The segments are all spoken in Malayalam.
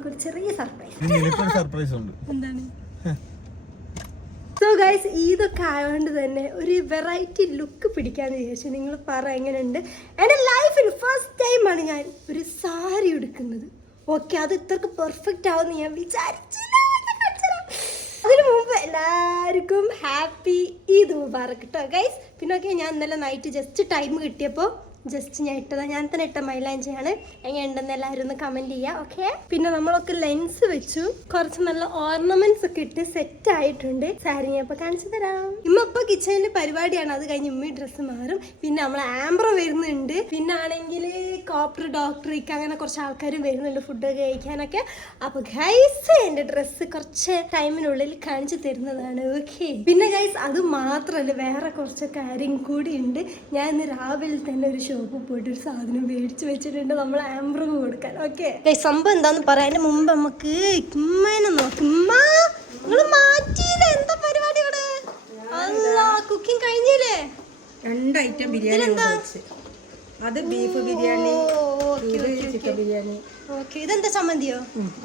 ആംബ്രക്ക് ഒരു ചെറിയ സർപ്രൈസ് ഉണ്ട്. എന്താണ്? സോ ഗൈസ്, ഇതൊക്കെ ആയതുകൊണ്ട് തന്നെ ഒരു വെറൈറ്റി ലുക്ക് പിടിക്കാന്ന് വിചാരിച്ചു. നിങ്ങൾ പറ എങ്ങനെയുണ്ട്? എൻ്റെ ലൈഫിൽ ഫസ്റ്റ് ടൈമാണ് ഞാൻ ഒരു സാരി എടുക്കുന്നത്. ഓക്കെ, അത് ഇത്രക്ക് പെർഫെക്റ്റ് ആവുമെന്ന് ഞാൻ വിചാരിച്ചില്ല. അതിനു മുമ്പ് എല്ലാവർക്കും ഹാപ്പി ഈദ് മുബാറക് കേട്ടോ ഗൈസ്. പിന്നെ ഓക്കെ, ഞാൻ ഇന്നലെ നൈറ്റ് ജസ്റ്റ് ടൈം കിട്ടിയപ്പോൾ ജസ്റ്റ് ഞാൻ ഇട്ടതാ. ഞാൻ തന്നെ ഇട്ട മൈലാഞ്ചിയാണ്. എങ്ങനെയുണ്ടെന്ന് എല്ലാവരും ഒന്ന് കമന്റ് ചെയ്യാം. ഓക്കെ, പിന്നെ നമ്മളൊക്കെ ലെൻസ് വെച്ചു, കുറച്ച് നല്ല ഓർണമെന്റ്സ് ഒക്കെ ഇട്ട് സെറ്റ് ആയിട്ടുണ്ട്. സാരി ഞാൻ ഇപ്പൊ കാണിച്ചു തരാം. ഇപ്പൊ കിച്ചണിൽ പരിപാടിയാണ്, അത് കഴിഞ്ഞ് ഉമ്മി ഡ്രസ്സ് മാറും. പിന്നെ നമ്മൾ ആംബ്രോ വരുന്നുണ്ട്. പിന്നെ ആണെങ്കിൽ കോപ്റ്റർ ഡോക്ടറിക്ക് അങ്ങനെ കുറച്ച് ആൾക്കാരും വരുന്നുണ്ട് ഫുഡൊക്കെ കഴിക്കാനൊക്കെ. അപ്പൊ ഗൈസ്, എന്റെ ഡ്രസ്സ് കുറച്ച് ടൈമിനുള്ളിൽ കാണിച്ചു തരുന്നതാണ്. ഓക്കെ, പിന്നെ ഗൈസ് അത് മാത്രല്ല, വേറെ കുറച്ച് കാര്യം കൂടി ഉണ്ട്. ഞാൻ ഇന്ന് രാവിലെ തന്നെ ഒരു ഷോപ്പിൽ പോയിട്ട് ഒരു സാധനം മേടിച്ചു വെച്ചിട്ടുണ്ട് നമ്മൾ ആംബ്രോ കൊടുക്കാൻ. ഓക്കെ, സംഭവം എന്താന്ന് പറയാൻ മുമ്പ് നമുക്ക് ഉമ്മേനെ നോക്കും. നിങ്ങള് മാറ്റിയില്ലേ? എന്താ പരിപാടി ഇവിടെ? അല്ലാ, കുക്കിംഗ് കഴിഞ്ഞില്ലേ? 2 ഐറ്റം ബിരിയാണി. അത് beef biryani, chicken biryani. Okay, ഇതെന്താ ചമ്മന്തിയോ?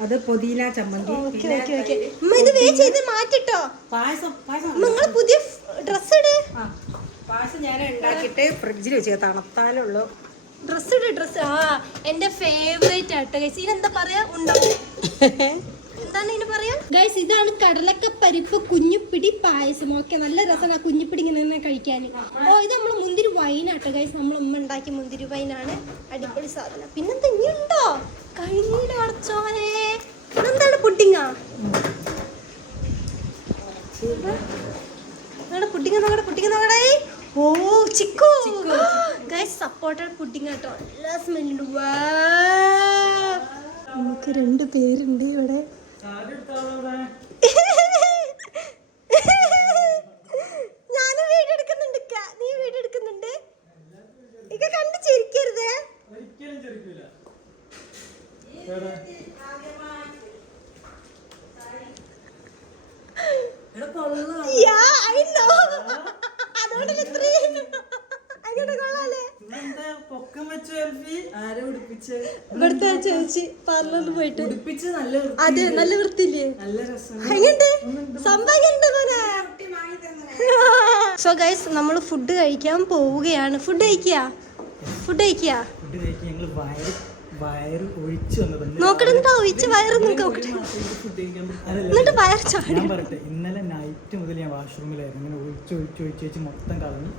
അത് പുതിന ചമ്മന്തി. ഇത് വേച്ച് ചെയ്ത് മാറ്റിട്ടോ. പായസം. നിങ്ങള് പുതിയ ഡ്രസ് ഇട്. പായസം ഞാൻ ഉണ്ടാക്കിയിട്ട് ഫ്രിഡ്ജിൽ വെച്ച് തണുത്താലുള്ളൂ. ഡ്രസ് ആ എന്റെ ഫേവറേറ്റ് ആട്ടോ ഗൈസ്. ഇതിനെന്താ പറയാ? ഉണ്ടാവും. എന്താണ് ഇതിന് പറയാ ഗൈസ്? ഇതാണ് കടലക്ക പരിപ്പ് കുഞ്ഞുപിടി പായസം. ഓക്കെ, നല്ല രസമാണ് കുഞ്ഞുപിടി ഇങ്ങനെ കഴിക്കാൻ. ഓ, ഇത് നമ്മള് മുന്തിരി വൈനാട്ടോ ഗൈസ്. നമ്മൾ ഉമ്മ ഉണ്ടാക്കിയ മുന്തിരി വൈനാണ്. അടിപൊളി സാധനം. പിന്നെന്താ ഇനിയുണ്ടോ? കഴിഞ്ഞ അടച്ചോനെ. എന്താണ് പുഡിങ്ങാ? പുഡിങ് നോക്കടേ. ഓ, ചിക്കു ഗൈസ്, സപ്പോർട്ടഡ് പുഡിങ് ആട്ടോ. എല്ലാ സ്മെല്ലുണ്ട്. നമുക്ക് 2 പേരുണ്ട് ഇവിടെ. ഞാനും വീഡിയോ എടുക്കുന്നുണ്ട്. നീ വീഡിയോ എടുക്കുന്നുണ്ട്? ഇക്ക കണ്ട് ചിരിക്കരുത്. ഇവിടുത്തെ ചേച്ചി പാർലറിൽ പോയിട്ട് അതെ, നല്ല വൃത്തിയില്ലേ? എങ്ങനെയുണ്ട് സംഭവം? സോ ഗൈസ്, നമ്മൾ ഫുഡ് കഴിക്കാൻ പോവുകയാണ്. ഫുഡ് കഴിക്കുക. നോക്കണെന്താ ഒഴിച്ച് വയറ് നോക്കട്ടെ. എന്നിട്ട് വയർ ചാടി. ഇന്നലെ നൈറ്റ് മുതൽ ഞാൻ വാഷ്റൂമിലായിരുന്നു. ഇങ്ങനെ ഒഴിച്ച് മൊത്തം കളഞ്ഞു.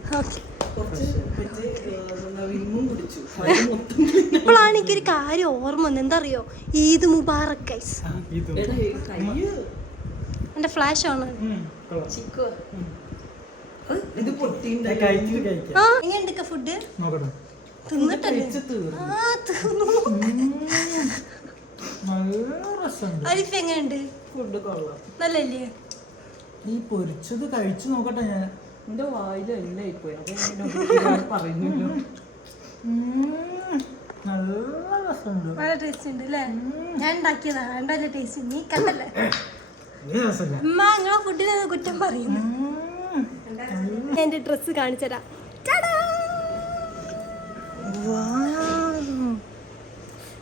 ഇപ്പോഴാണ് എനിക്കൊരു കാര്യം ഓർമ്മ വന്നത്. എന്താ അറിയോ? ഈദ് മുബാറക് ഗൈസ്. എന്റെ ഫ്ലാഷ് ആണ്. എങ്ങനെയുണ്ട് ഫുഡ്? അരിഫ് എങ്ങനെയുണ്ട്? ഫുഡ് കൊള്ളാം, നല്ലല്ലേ? ഈ പൊരിച്ചത് കഴിച്ചു നോക്കട്ടെ. ഞാൻ എന്റെ വായിലല്ല ഇപ്പൊ പറയുന്നല്ലോ. നല്ല രസമുണ്ട്. നല്ല ടേസ്റ്റ് ഉണ്ട് അല്ലേ? ഞാൻ ഉണ്ടാക്കിയതാ. നല്ല ടേസ്റ്റ്. നീ കണ്ടല്ലേ? ഉമ്മ നിങ്ങളെ ഫുഡിന് കുറ്റം പറയുന്നു. എന്റെ ഡ്രസ്സ് കാണിച്ചരാ.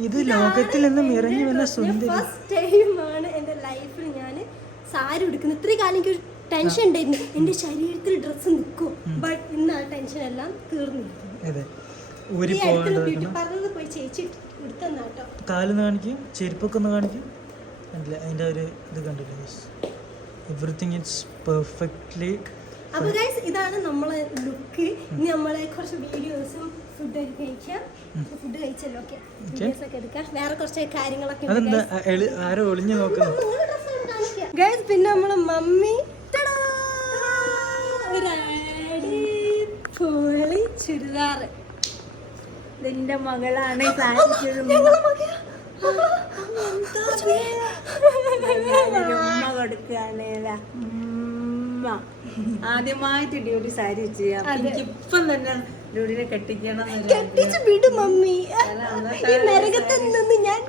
ഇത് ലോകത്തിൽ നിന്നും ഇറങ്ങി വന്ന സുന്ദരി. ഫസ്റ്റ് ടൈമാണ് എന്റെ ലൈഫിൽ ഞാൻ സാരി ഉടുക്കുന്നത്. ഇത്രയും കാലം എനിക്കൊരു ടെൻഷൻ ഉണ്ടായിരുന്നു, എന്റെ ശരീരത്തിൽ ഡ്രസ്സ് നിൽക്കും. ബട്ട് ഇന്ന് ആ ടെൻഷൻ എല്ലാം തീർന്നിരിക്കുന്നു. ബ്യൂട്ടി പാർലറിൽ പോയി ചേച്ചി എടുത്തന്നാട്ടോ. കാലൊന്ന് കാണിക്കും, ചെരുപ്പൊക്കെ ഒന്ന് കാണിക്കും. അതിന്റെ ഒരു ഇത് കണ്ടില്ലേ? Everything it's perfectly. അപ്പൊ ഗൈസ്, ഇതാണ് നമ്മളെ ലുക്ക്. ഇനി നമ്മളെ കുറച്ച് വീഡിയോസും ഫുഡ് കഴിക്കാം. ഫുഡ് കഴിച്ചല്ലോ. ഓക്കെ, വീഡിയോസ് ഒക്കെ എടുക്കാം. വേറെ കുറച്ച് കാര്യങ്ങളൊക്കെ ഒളിഞ്ഞു നോക്കുന്നു. പിന്നെ നമ്മളെ മമ്മി പൊളി ചുരിദാറ്. നിന്റെ മകളാണ് ഉമ്മ കൊടുക്കുകയാണ്. ആദ്യമായിട്ട് ഡ്യൂട്ടി സാരി ചെയ്യാം. എനിക്കിപ്പം തന്നെ ഡ്യൂട്ടിനെ കെട്ടിച്ച് വിടും മമ്മി. ഈ നരകത്തിൽ നിന്ന് ഞാൻ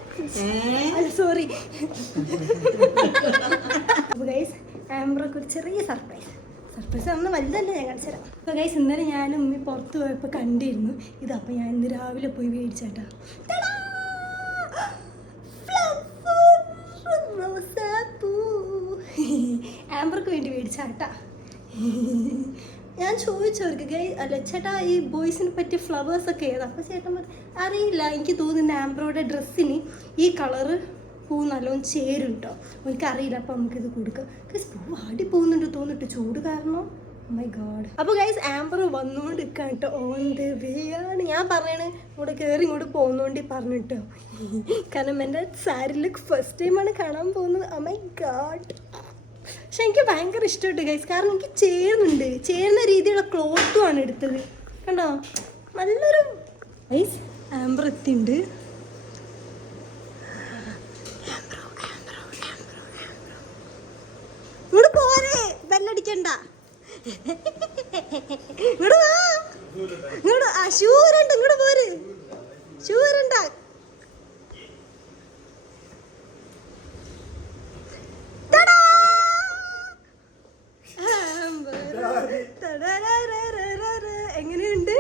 സോറി. ആംബ്രക്ക് ഒരു ചെറിയ സർപ്രൈസ് ഒന്നും വലുതല്ല, ഞാൻ കാണിച്ചു തരാം. അപ്പോൾ ഗൈസ്, ഇന്നലെ ഞാനും ഉമ്മി പുറത്ത് പോയപ്പോൾ കണ്ടിരുന്നു ഇത്. അപ്പോൾ ഞാൻ ഇന്ന് രാവിലെ പോയി മേടിച്ചേട്ടാ. ആമ്പ്രോക്ക് വേണ്ടി മേടിച്ചാട്ടാ. ഞാൻ ചോദിച്ചവർക്ക് അല്ല ചേട്ടാ ഈ ബോയ്സിനെ പറ്റിയ ഫ്ലവേഴ്സൊക്കെ ഏതാ? അപ്പോൾ ചേട്ടൻ അറിയില്ല, എനിക്ക് തോന്നുന്നു ആംബ്രോയുടെ ഡ്രസ്സിന് ഈ കളറ് പൂ നല്ലോണം ചേരും കേട്ടോ. എനിക്കറിയില്ല. അപ്പോൾ നമുക്കിത് കൊടുക്കാം. ഗൈസ് പൂ ആടി പോകുന്നുണ്ട് തോന്നിട്ട്, ചൂട് കാരണം. My God. അപ്പോൾ ഗൈസ് ആംബർ വന്നുകൊണ്ട് നിൽക്കാൻ കേട്ടോ. ഓൺ ദ വേ ആണ്. ഞാൻ പറഞ്ഞാണ് ഇങ്ങോട്ട് കയറി ഇങ്ങോട്ട് പോകുന്നോണ്ടി പറഞ്ഞിട്ടോ. കാരണം എൻ്റെ സാരി ലുക്ക് ഫസ്റ്റ് ടൈമാണ് കാണാൻ പോകുന്നത്. Oh my god. പക്ഷെ എനിക്ക് ഭയങ്കര ഇഷ്ടപ്പെട്ടു ഗൈസ്. കാരണം എനിക്ക് ചേരുന്ന രീതിയിലുള്ള ക്ലോത്തുമാണ് എടുത്തത്. കണ്ടോ, നല്ലൊരു ഗൈസ്. ആംബർ എത്തിണ്ട്. ഇങ്ങോട്ട് പോരെ, ബെല്ലടിക്കണ്ട. ഇങ്ങോട്ട് വാ, ഇങ്ങോട്ട്. ആ ഷൂ രണ്ട്, ഇങ്ങോട്ട് പോര്. ഷൂ രണ്ട. എങ്ങനെയുണ്ട്?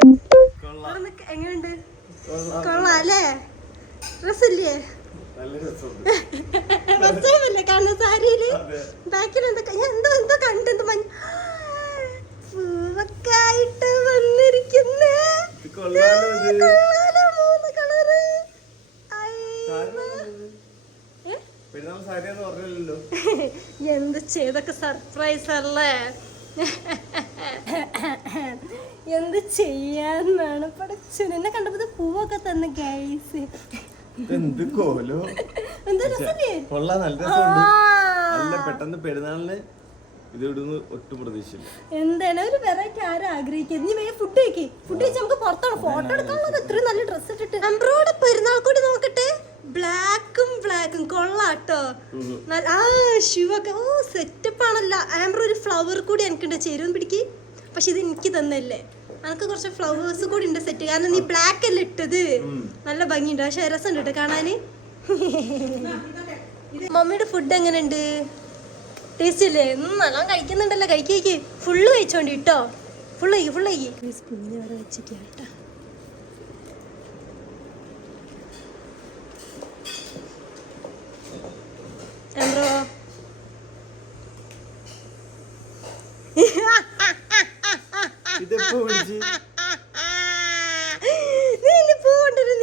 എങ്ങനെയുണ്ട്? കൊള്ളാം അല്ലേ? രസമില്ലേ? രസമല്ലേ കാണുന്ന സാരിയില്? ബാക്കിൽ എന്തൊക്കെ ഞാൻ എന്തോ കണ്ടെന്ത് പൂവൊക്കെ ആയിട്ട് വന്നിരിക്കുന്നേ. മൂന്ന് കളറ്. എന്ത് ചെയ്തൊക്കെ സർപ്രൈസ് അല്ലേ? എന്ത് ചെയ്യാന്നാണ് പഠിച്ചത്. എന്നെ കണ്ടപ്പോ പൂവൊക്കെ തന്നെ ഗൈസ്. പെട്ടെന്ന് പെരുന്നാളിന് ഇതിടുന്ന് ഒട്ടും പ്രതീക്ഷയില്ല. എന്താണ് ഒരു വെറൈറ്റി ആരും ആഗ്രഹിക്കുന്നത്. നീ വേഗം ഫുഡ് കഴിച്ച് നമുക്ക് പുറത്താണ് ഫോട്ടോ എടുക്കാനുള്ളത്. ഇത്രയും നല്ല ഡ്രസ് ഇട്ടിട്ട് ആംബ്രോയുടെ പെരുന്നാൾ കൂടി നോക്കട്ടെ. ബ്ലാക്കും കൊള്ളാട്ടോ. ആ ഷൂ ഒക്കെ ഓ സെറ്റപ്പ് ആണല്ലോ. ആംബ്രോ ഒരു ഫ്ലവർ കൂടി എനിക്കുണ്ട്. ചേരുവൻ പിടിക്ക്. പക്ഷെ ഇത് എനിക്ക് തന്നല്ലേ. അനക്ക് കുറച്ച് ഫ്ലവേഴ്സ് കൂടി ഉണ്ട് സെറ്റ്. കാരണം നീ ബ്ലാക്ക് അല്ലേ ഇട്ടത്. നല്ല ഭംഗിയുണ്ട്. പക്ഷെ രസമുണ്ട് കേട്ടോ കാണാന്. മമ്മിയുടെ ഫുഡ് എങ്ങനെയുണ്ട്? ടേസ്റ്റ് ഇല്ലേ? നല്ലോണം കഴിക്കുന്നുണ്ടല്ലോ. കഴിക്ക് ഫുള്ള് കഴിച്ചോണ്ടി കേട്ടോ. ഫുള്ള് സ്പൂണ് അവിടെ വെച്ചിട്ട് കേട്ടോ. ആംബ്രോ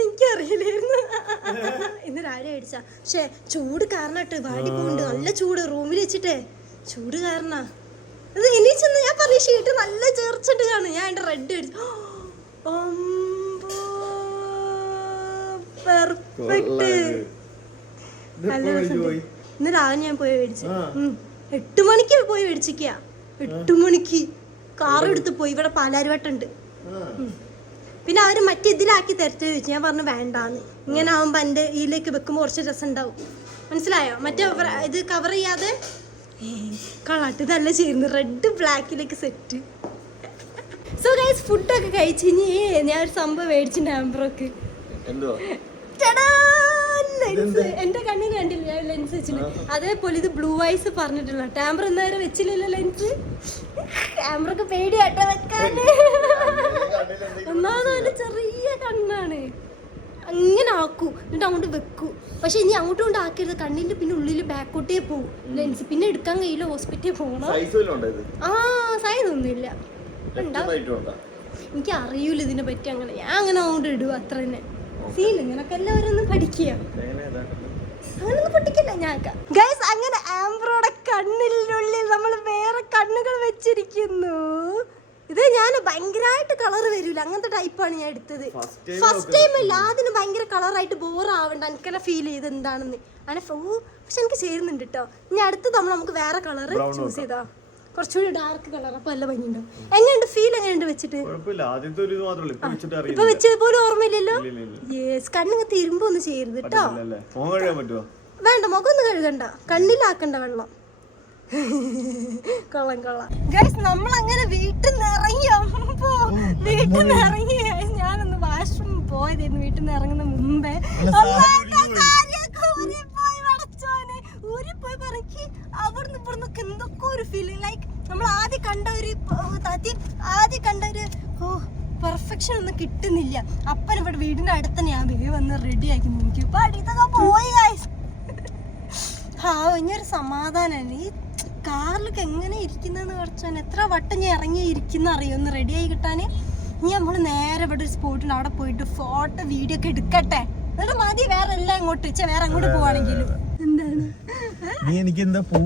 എനിക്കറിയില്ലായിരുന്നു. ഇന്ന് രാവിലെ മേടിച്ചാ. പക്ഷെ ചൂട് കാരണട്ട് വാടി പോണ്ട്. നല്ല ചൂട് റൂമിൽ വെച്ചിട്ടേ. ചൂട് കാരണ അത് ഇനി ചെന്ന് ഞാൻ പറഞ്ഞ ഷീറ്റ് നല്ല ചേർച്ചിട്ട് കാണും. ഞാൻ എന്റെ റെഡ് മേടിച്ചു. പെർഫെക്റ്റ്. ഇന്ന് രാവിലെ ഞാൻ പോയി മേടിച്ചു. 8 മണിക്ക് പോയി മേടിച്ചിക്ക. 8 മണിക്ക് കാർ എടുത്ത് പോയി. ഇവിടെ പാലാരിവട്ടുണ്ട്. പിന്നെ അവര് മറ്റേ ഇതിലാക്കി തരട്ടെ ചോദിച്ചു. ഞാൻ പറഞ്ഞു വേണ്ടാന്ന്. ഇങ്ങനെ ആവുമ്പോ എന്റെ ഇതിലേക്ക് വെക്കുമ്പോ കുറച്ച് രസം ഉണ്ടാവും. മനസ്സിലായോ? മറ്റേ ഇത് കവർ ചെയ്യാതെ കളാട്ട് ഇതല്ല ചെയ്യുന്നു. റെഡ് ബ്ലാക്കിലേക്ക് സെറ്റ്. സോ ഗൈസ് ഫുഡൊക്കെ കഴിച്ച് ഇനി ഞാൻ ഒരു സംഭവം മേടിച്ചിട്ടുണ്ട് ആംബ്രോക്ക്. എന്റെ കണ്ണിന് കണ്ടില്ല. ഞാൻ ലെൻസ് വെച്ചിട്ടുണ്ട്. അതേപോലെ ഇത് ബ്ലൂ ഐസ് പറഞ്ഞിട്ടുള്ള ടാമ്പർ എന്നേരം വെച്ചില്ലല്ലോ ലെൻസ്. ടാമ്പറൊക്കെ പേടിയാട്ടോ വെക്കാന്. ഒന്നാമത് ചെറിയ കണ്ണാണ്. അങ്ങനെ ആക്കൂ എന്നിട്ട് അങ്ങോട്ട് വെക്കൂ. പക്ഷെ ഇനി അങ്ങോട്ടും കൊണ്ട് ആക്കരുത്. കണ്ണിന്റെ പിന്നെ ഉള്ളിൽ ബാക്കോട്ടേ പോവും ലെൻസ്. പിന്നെ എടുക്കാൻ കഴിയില്ല. ഹോസ്പിറ്റലിൽ പോകണം. ആ സൈസ് ഒന്നുമില്ല. എനിക്ക് അറിയൂല ഇതിനെ പറ്റി. അങ്ങനെ ഞാൻ അങ്ങനെ അങ്ങോട്ട് ഇടുക അത്ര തന്നെ. സീൻ ഇങ്ങനൊക്കെ എല്ലാവരും പഠിക്കുക. അങ്ങനൊന്നും പൊട്ടിക്കില്ല ഞാൻ. ഗൈസ് അങ്ങനെ ആംബ്രോയുടെ കണ്ണിനുള്ളിൽ നമ്മൾ വേറെ കണ്ണുകൾ വെച്ചിരിക്കുന്നു. ഇത് ഞാൻ ഭയങ്കരമായിട്ട് കളർ വരൂല. അങ്ങനത്തെ ടൈപ്പാണ് ഞാൻ എടുത്തത്. ഫസ്റ്റ് ടൈം അല്ല. അതിന് ഭയങ്കര കളറായിട്ട് ബോറാവണ്ട. എനിക്കെന്നെ ഫീൽ ചെയ്ത് എന്താണെന്ന്. അങ്ങനെ പക്ഷെ എനിക്ക് ചേരുന്നുണ്ട് കേട്ടോ. ഇനി അടുത്ത തവണ നമുക്ക് വേറെ കളർ ചൂസ് ചെയ്താ കുറച്ചുകൂടി ഡാർക്ക് കളർ. അപ്പൊ നല്ല ഭംഗിയുണ്ടാവും. എങ്ങനെയുണ്ട് ഫീൽ? എങ്ങനെയുണ്ട് വെച്ചിട്ട്? ഇപ്പൊ വെച്ചത് പോലും ഓർമ്മയില്ലല്ലോ. യെസ്. കണ്ണിങ്ങ് തിരുമ്പോ ഒന്ന് ചെയ്യരുത് കേട്ടോ. വേണ്ട, മുഖം ഒന്ന് കഴുകണ്ട. കണ്ണിലാക്കണ്ട വെള്ളം. കൊള്ളാം. ഗൈസ് നമ്മളങ്ങനെ വീട്ടിൽ നിന്ന് ഇറങ്ങി. ഞാനൊന്ന് വാഷ്റൂം പോയതായിരുന്നു വീട്ടിൽ നിന്ന് ഇറങ്ങുന്ന മുമ്പേ. ഊരിപ്പോയി പറക്കി അവിടുന്ന് ഇവിടുന്നൊക്കെ എന്തൊക്കെ ഒരു ഫീലിംഗ്. ലൈക്ക് നമ്മൾ ആദ്യം കണ്ട ഒരു പെർഫെക്ഷൻ ഒന്നും കിട്ടുന്നില്ല. അപ്പൻ ഇവിടെ വീടിന്റെ അടുത്ത് ഞാൻ വന്ന് റെഡി ആക്കി നോക്കി. ഇപ്പൊ അടിയത്തൊക്കെ പോയി ഗൈസ്. ഇനിയൊരു സമാധാനമാണ്. ഈ കാറിലൊക്കെ എങ്ങനെ ഇരിക്കുന്നെന്ന് കുറച്ചാൽ എത്ര വട്ടം ഞാൻ ഇറങ്ങി ഇരിക്കുന്ന അറിയോ ഒന്ന് റെഡി ആയി കിട്ടാന്. ഇനി നമ്മൾ നേരെ ഇവിടെ ഒരു സ്പോട്ടിൽ അവിടെ പോയിട്ട് ഫോട്ടോ വീഡിയോ ഒക്കെ എടുക്കട്ടെ. എന്നിട്ട് മതി വേറെ എല്ലാം ഇങ്ങോട്ട് വേറെ അങ്ങോട്ട് പോവാണെങ്കിലും. എന്താണ് നീ എനിക്ക് എന്താ പൂ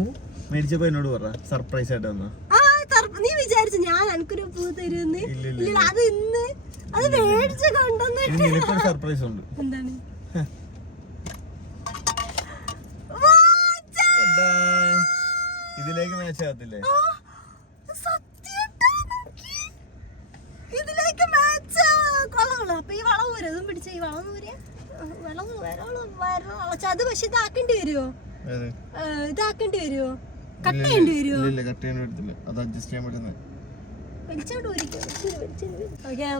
മേടിച്ചപ്പോ എന്നോട് പറ സർപ്രൈസ് ആയിട്ട് വന്ന. നീ വിചാരിച്ചു ഞാൻ എനിക്കൊരു പൂ തരുമെന്ന്? ഇല്ല, അത് ഇന്ന് അത് മേടിച്ച കൊണ്ടുവന്നിട്ട് സർപ്രൈസ് ഉണ്ട്. എന്താണ്? ഇതിലേക്ക് മാച്ച് ആകത്തില്ലേ? ഇതിലേക്ക് മാച്ച് കൊള്ളാം. അപ്പൊ ഈ വളവ് വരും, അതും പിടിച്ച ഈ വളവ് വരിക അത്. പക്ഷെ ഇതാക്കേണ്ടി വരുമോ? ഇതാക്കേണ്ടി വരുമോ? കട്ട് ചെയ്യേണ്ടി വരുമോ? കട്ട് ചെയ്യാൻ പറ്റത്തില്ല, അത് അഡ്ജസ്റ്റ് ചെയ്യാൻ പറ്റുന്നത്.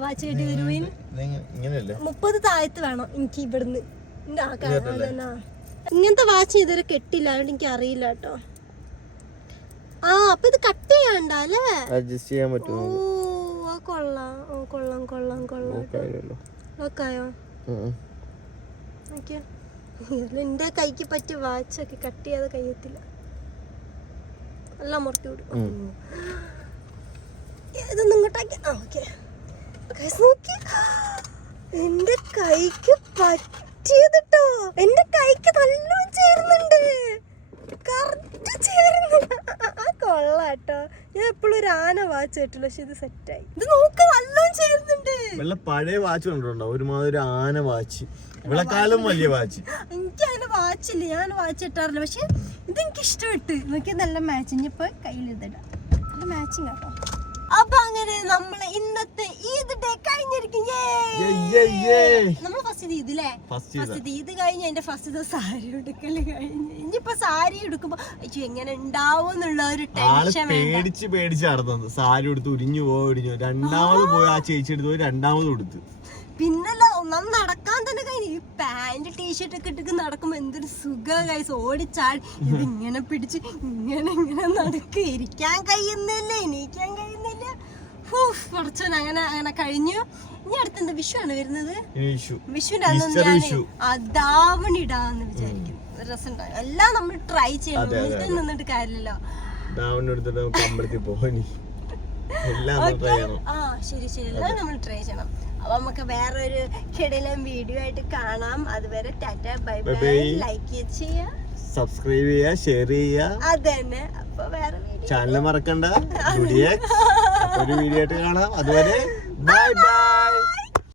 വാച്ച് കെട്ടി വരുമോ? ഇങ്ങനെയല്ലേ 30 താഴത്ത് വേണം എനിക്ക് ഇവിടുന്ന്. ഇങ്ങനത്തെ വാച്ച് ഇതുവരെ കെട്ടില്ല, അതുകൊണ്ട് എനിക്ക് അറിയില്ല കേട്ടോ. ആ അപ്പൊ ഇത് കട്ട് ചെയ്യാണ്ടല്ലേ? അഡ്ജസ്റ്റ് ചെയ്യാൻ പറ്റുമോ? ഓ കൊള്ളാം. ഓ കൊള്ളാം കൊള്ളാം കൊള്ളാം. നോക്കായോ? എന്റെ കൈക്ക് പറ്റിയ വാച്ചൊക്കെ കട്ട് ചെയ്യാതെ കഴിയത്തില്ല. എല്ലാം മുറത്തി വിടും. ഇതൊന്നും ഇങ്ങോട്ടാക്കി. ഓക്കെ നോക്കി, എന്റെ കൈക്ക് പറ്റിയത് ട്ടോ. എന്റെ കൈക്ക് നല്ലോണം ചേരുന്നുണ്ട്, കറക്റ്റ് ചേരുന്നുണ്ട്. കൊള്ളാട്ടോ. ഞാൻ എപ്പോഴും ഒരു ആന വാച്ച് കേട്ടില്ല, പക്ഷെ ഇത് സെറ്റായി. ഇത് നോക്ക്, നല്ലോണം ചേരുന്നുണ്ട്. വല്ല പഴയ വാച്ച് കണ്ടിട്ടുണ്ടോ? ഒരുമാതിരി ആന വാച്ച്, ഇവിടെക്കാളും വലിയ വാച്ച്. എനിക്ക് അങ്ങനെ വാച്ചില്ല, ഞാൻ വാച്ച് ഇട്ടാറില്ല. പക്ഷെ ഇതെനിക്ക് ഇഷ്ടപ്പെട്ട് നോക്കിയ നല്ല മാച്ചിങ്. ഇപ്പൊ കയ്യിൽ ഇതിടാം, നല്ല മാച്ചിങ് കേട്ടോ. അപ്പൊ അങ്ങനെ നമ്മള് ഇന്നത്തെ ഈദ് ഡേ കഴിഞ്ഞിരിക്കും. നമ്മള് ഫസ്റ്റ് ഈദ് അല്ലേ? ഫസ്റ്റ് ഈദ് കഴിഞ്ഞ് എന്റെ ഫസ്റ്റ് സാരി എടുക്കല് കഴിഞ്ഞ്. ഇനിയിപ്പൊ സാരി എടുക്കുമ്പോ അയ്യോ എങ്ങനെ ഉണ്ടാവും എന്നുള്ള ഒരു ടെൻഷൻ. പേടിച്ച് നടന്നത് സാരി എടുത്ത് ഉരിഞ്ഞു പോയി. രണ്ടാമത് പോയി ആ ചേച്ചി എടുത്ത് പോയി രണ്ടാമത് കൊടുത്ത്. പിന്നല്ല ഒന്നാം നടക്കാൻ തന്നെ കഴിഞ്ഞു. ഈ പാന്റ് ടീഷർട്ട് ഒക്കെ ഇട്ടിട്ട് നടക്കുമ്പോ എന്തൊരു സുഖ കൈസ്. ഓടിച്ചാടി ഇതിങ്ങനെ പിടിച്ച് ഇങ്ങനെ നടക്കുക. ഇരിക്കാൻ കഴിയുന്നില്ല, എണീക്കാൻ കഴിയുന്നില്ല. കുറച്ചോൻ അങ്ങനെ കഴിഞ്ഞു. ഇനി അടുത്തെന്താ വിഷു ആണ് വരുന്നത്. വിഷുവിന്റെ അന്ന് ഞാൻ അതാവണി ഇടാന്ന് വിചാരിക്കും. രസം ഉണ്ടാവും. എല്ലാം നമ്മൾ ട്രൈ ചെയ്യണം, വീട്ടിൽ നിന്നിട്ട് കാര്യമില്ലല്ലോ. ശരി എല്ലാം നമ്മൾ ട്രൈ ചെയ്യണം. അപ്പൊ നമുക്ക് വേറൊരു കിടിലൻ വീഡിയോ ആയിട്ട് കാണാം. അതുവരെ ടാറ്റ ബൈ ബൈ. ലൈക്ക് ചെയ്യാ, സബ്സ്ക്രൈബ് ചെയ്യാ, ഷെയർ ചെയ്യാ. അതന്നെ. അപ്പൊ വേറെ ചാനൽ മറക്കണ്ട. ഒരു വീഡിയോ ആയിട്ട് കാണാം. അതുവരെ ബൈ ബൈ.